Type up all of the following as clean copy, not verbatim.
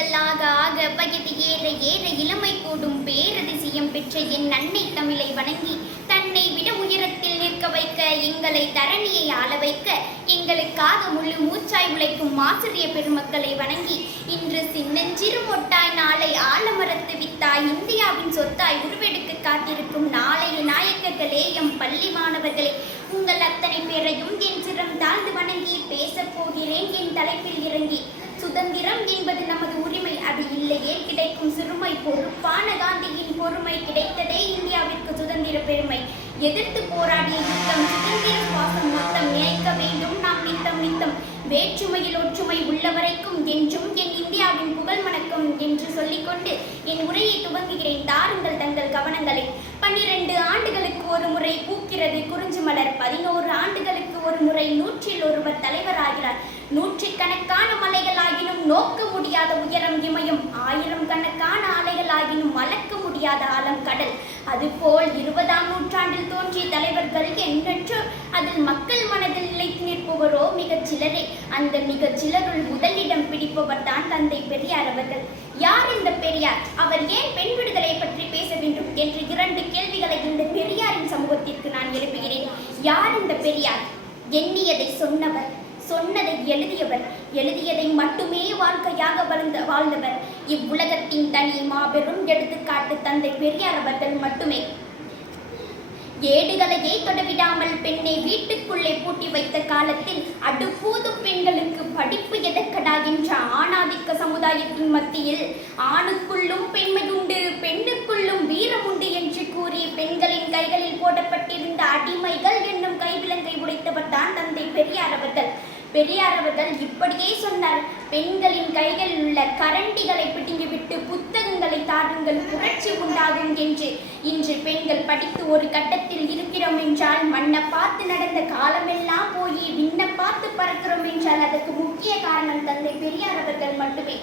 வயதுகள் ஆக ஆக வயது ஏற ஏற இளமை கூடும் பேரதிசயம் பெற்ற என் அன்னை தமிழை வணங்கி தன்னை விட உயரத்தில் நிற்க வைக்க எங்களை தரணியை ஆள வைக்க எங்களுக்காக முழு மூச்சாய் உழைக்கும் ஆசிரியர் பெருமக்களை வணங்கி இன்று சின்னஞ்சிறு மொட்டாய் நாளை ஆலமரத்து வித்தாய் இந்தியாவின் சொத்தாய் உருவெடுக்க காத்திருக்கும் நாளைய நாயக்கர்களே எம் பள்ளி மாணவர்களே உங்கள் அத்தனை பேரையும் என் சிரம் தாழ்ந்து வணங்கி பேசப் போகிறேன் என் தலைப்பில் இறங்கி. சுதந்திரம் என்பது நமது உரிமை, அது இல்லையே கிடைக்கும் சிறுமை. பொறுப்பான காந்தியின் பொறுமை, கிடைத்ததே இந்தியாவிற்கு சுதந்திர பெருமை. எதிர்த்து போராடிய யுத்தம், சுதந்திர சுவாசம் மொத்தம் நினைக்க வேண்டும் நாம் நித்தம் நித்தம். வேற்றுமையில் ஒற்றுமை உள்ளவரைக்கும் என்றும் என் இந்தியாவின் புகழ் மணக்கும் என்று சொல்லிக்கொண்டு என் உரையை துவங்குகிறேன். தாருங்கள் தங்கள் கவனங்களை. 12 ஆண்டுகளுக்கு ஒரு முறை பூக்கிறது குறிஞ்சி மலர். 11 ஆண்டுகளுக்கு ஒரு முறை 100ல் ஒருவர் தலைவராகிறார். 100கணக்கான மலைகளாகினும் நோக்க முடியாத உயரம் இமயம். 1000கணக்கான அலைகளாகினும் அளக்க முடியாத ஆழம் கடல். அதுபோல் 20ஆம் நூற்றாண்டில் தோன்றிய தலைவர்கள் எண்ணற்றோர். அதில் மக்கள் மனதில் நிலைத்து நிற்பவரோ மிகச் சிலரே. அந்த மிகச் சிலருள் முதலிடம் பிடிப்பவர் தான் தந்தை பெரியார் அவர்கள். யார் இந்த பெரியார்? அவர் ஏன் பெண் விடுதலை பற்றி பேச வேண்டும் என்று 2 கேள்விகளை இந்த பெரியாரின் சமூகத்திற்கு நான் எழுப்புகிறேன். யார் இந்த பெரியார்? எண்ணியதை சொன்னவர், சொன்னதை எழுதியவர், எழுதியதை மட்டுமே வாழ்க்கையாக வாழ்ந்தவர். இவ்வுலகத்தின் தனி மாபெரும் எடுத்துக்காட்டு தந்தை பெரியார் அவர்கள் மட்டுமே. ஏடுகளையே தொடவிடாமல் பெண்ணை வீட்டுக்குள்ளே பூட்டி வைத்த காலத்தில் அடுப்பூதும் பெண்களுக்கு படிப்பு எதற்கடா என்ற ஆணாதிக்க சமுதாயத்தின் மத்தியில் ஆணுக்குள்ளும் பெண்மை உண்டு, பெண்ணுக்குள்ளும் வீரம் உண்டு என்று கூறி பெண்களின் கைகளில் போடப்பட்டிருந்த அடிமைகள் என்னும் கைவிலங்கை உடைத்தவர் தான் தந்தை பெரியார் அவர்கள். பெரியார் அவர்கள் இப்படியே சொன்னார். பெண்களின் கைகளில் உள்ள கரண்டிகளை பிடுங்கிவிட்டு புத்தகங்களை தாருங்கள், புரட்சி உண்டாகும் என்று. இன்று பெண்கள் படித்து ஒரு கட்டத்தில் இருக்கிறோம் என்றால் மண்ணை பார்த்து நடந்த காலமெல்லாம் போய் விண்ணை பார்த்து பறக்கிறோம் என்றால் அதற்கு முக்கிய காரணம் தந்தை பெரியார் அவர்கள் மட்டுமே.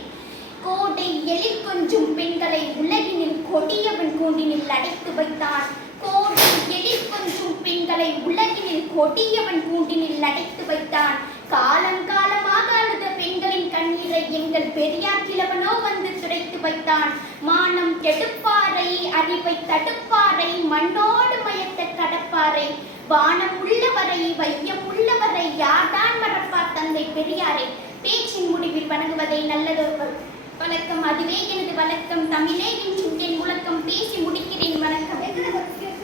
கோடை எழில் கொஞ்சும் பெண்களை உலகினில் கொடியவன் கூண்டினில் அடைத்து வைத்தான். கோடை எழில் கொஞ்சும் பெண்களை உலகினில் கொடியவன் கூண்டினில் அடைத்து வைத்தான். காலம் காலமாக அழுத பெண்களின் கண்ணீரை எங்கள் பெரியார் கிழவனோ வந்து துடைத்து வைத்தான். மானம் கெடுப்பாரை, அறிவை தடுப்பாரை, மண்ணோடு மயத்த கடப்பாரை, வானம் உள்ளவரை வையம் உள்ளவரை யார்தான் மறப்பார் தந்தை பெரியாரை. பேச்சின் முடிவில் வணங்குவதை நல்லதொரு வணக்கம், அதுவே எனது வழக்கம். தமிழே என்றும் என் முழக்கம். பேசி முடிக்கிறேன். வணக்கம்.